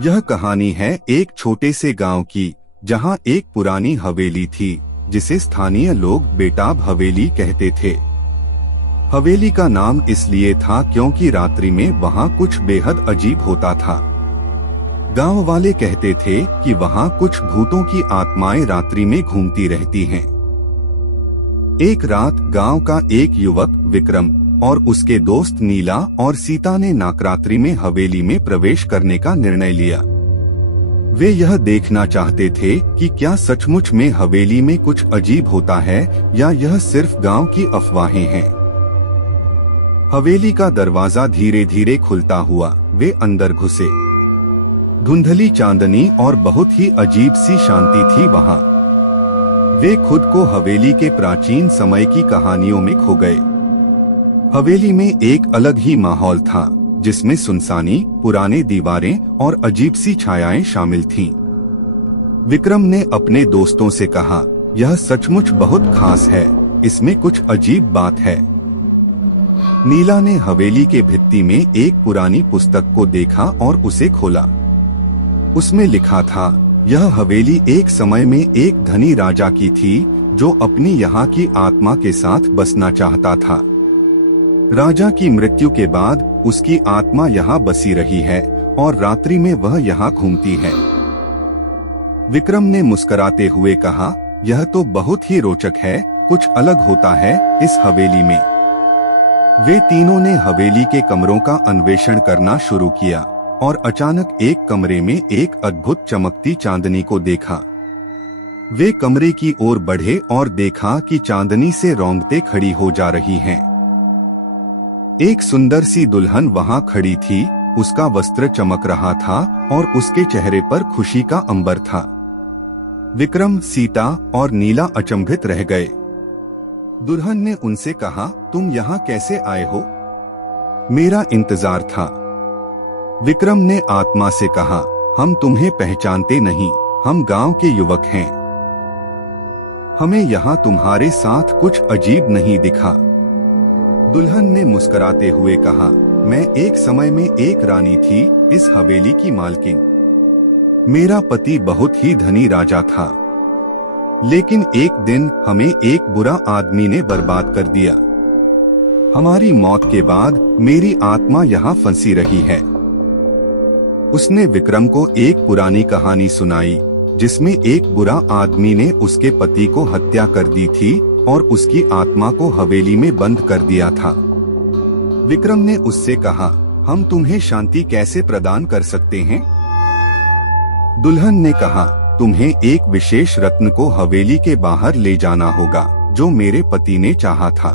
यह कहानी है एक छोटे से गांव की, जहां एक पुरानी हवेली थी जिसे स्थानीय लोग बेटाब हवेली कहते थे। हवेली का नाम इसलिए था क्योंकि रात्रि में वहां कुछ बेहद अजीब होता था। गांव वाले कहते थे कि वहां कुछ भूतों की आत्माएं रात्रि में घूमती रहती हैं। एक रात गांव का एक युवक विक्रम और उसके दोस्त नीला और सीता ने नाकरात्रि में हवेली में प्रवेश करने का निर्णय लिया। वे यह देखना चाहते थे कि क्या सचमुच में हवेली में कुछ अजीब होता है या यह सिर्फ गांव की अफवाहें हैं। हवेली का दरवाजा धीरे धीरे खुलता हुआ वे अंदर घुसे। धुंधली चांदनी और बहुत ही अजीब सी शांति थी वहां। वे खुद को हवेली के प्राचीन समय की कहानियों में खो गए। हवेली में एक अलग ही माहौल था, जिसमें सुनसानी, पुराने दीवारें और अजीब सी छायाएं शामिल थीं। विक्रम ने अपने दोस्तों से कहा, यह सचमुच बहुत खास है, इसमें कुछ अजीब बात है। नीला ने हवेली के भित्ति में एक पुरानी पुस्तक को देखा और उसे खोला। उसमें लिखा था, यह हवेली एक समय में एक धनी राजा की थी जो अपनी यहाँ की आत्मा के साथ बसना चाहता था। राजा की मृत्यु के बाद उसकी आत्मा यहाँ बसी रही है और रात्रि में वह यहाँ घूमती है। विक्रम ने मुस्कुराते हुए कहा, यह तो बहुत ही रोचक है, कुछ अलग होता है इस हवेली में। वे तीनों ने हवेली के कमरों का अन्वेषण करना शुरू किया और अचानक एक कमरे में एक अद्भुत चमकती चांदनी को देखा। वे कमरे की ओर बढ़े और देखा कि चांदनी से रोंगटे खड़ी हो जा रही हैं। एक सुंदर सी दुल्हन वहां खड़ी थी, उसका वस्त्र चमक रहा था और उसके चेहरे पर खुशी का अंबर था। विक्रम, सीता और नीला अचंभित रह गए। दुल्हन ने उनसे कहा, तुम यहाँ कैसे आए हो? मेरा इंतजार था। विक्रम ने आत्मा से कहा, हम तुम्हें पहचानते नहीं, हम गांव के युवक हैं। हमें यहाँ तुम्हारे साथ कुछ अजीब नहीं दिखा। दुल्हन ने मुस्कुराते हुए कहा, मैं एक समय में एक रानी थी, इस हवेली की मालकिन। मेरा पति बहुत ही धनी राजा था, लेकिन एक दिन हमें एक बुरा आदमी ने बर्बाद कर दिया। हमारी मौत के बाद मेरी आत्मा यहाँ फंसी रही है। उसने विक्रम को एक पुरानी कहानी सुनाई, जिसमें एक बुरा आदमी ने उसके पति को हत्या कर दी थी और उसकी आत्मा को हवेली में बंद कर दिया था। विक्रम ने उससे कहा, हम तुम्हें शांति कैसे प्रदान कर सकते हैं? दुल्हन ने कहा, तुम्हें एक विशेष रत्न को हवेली के बाहर ले जाना होगा, जो मेरे पति ने चाहा था।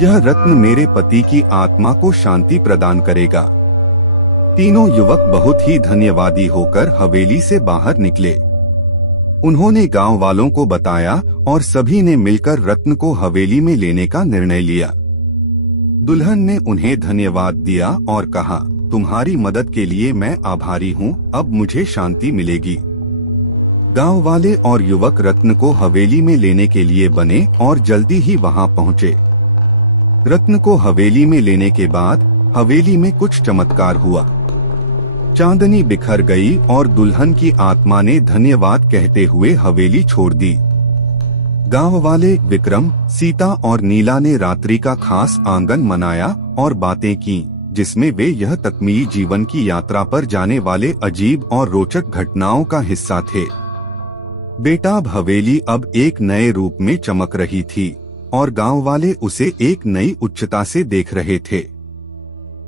यह रत्न मेरे पति की आत्मा को शांति प्रदान करेगा। तीनों युवक बहुत ही धन्यवादी होकर हवेली से बाहर निकले। उन्होंने गांव वालों को बताया और सभी ने मिलकर रत्न को हवेली में लेने का निर्णय लिया। दुल्हन ने उन्हें धन्यवाद दिया और कहा, तुम्हारी मदद के लिए मैं आभारी हूँ, अब मुझे शांति मिलेगी। गांव वाले और युवक रत्न को हवेली में लेने के लिए बने और जल्दी ही वहां पहुंचे। रत्न को हवेली में लेने के बाद हवेली में कुछ चमत्कार हुआ। चांदनी बिखर गई और दुल्हन की आत्मा ने धन्यवाद कहते हुए हवेली छोड़ दी। गांव वाले विक्रम, सीता और नीला ने रात्रि का खास आंगन मनाया और बातें की, जिसमें वे यह तकमीली जीवन की यात्रा पर जाने वाले अजीब और रोचक घटनाओं का हिस्सा थे। बेटाब हवेली अब एक नए रूप में चमक रही थी और गांव वाले उसे एक नई उच्चता से देख रहे थे।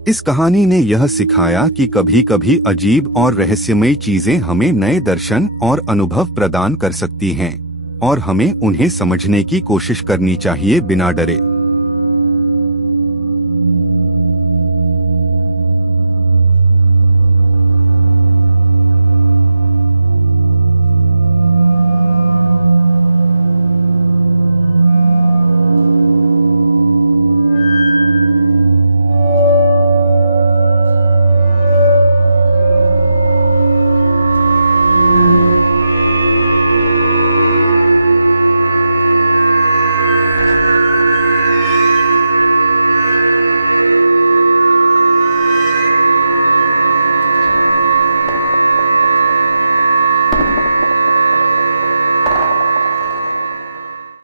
इस कहानी ने यह सिखाया कि कभी कभी अजीब और रहस्यमयी चीजें हमें नए दर्शन और अनुभव प्रदान कर सकती हैं और हमें उन्हें समझने की कोशिश करनी चाहिए बिना डरे।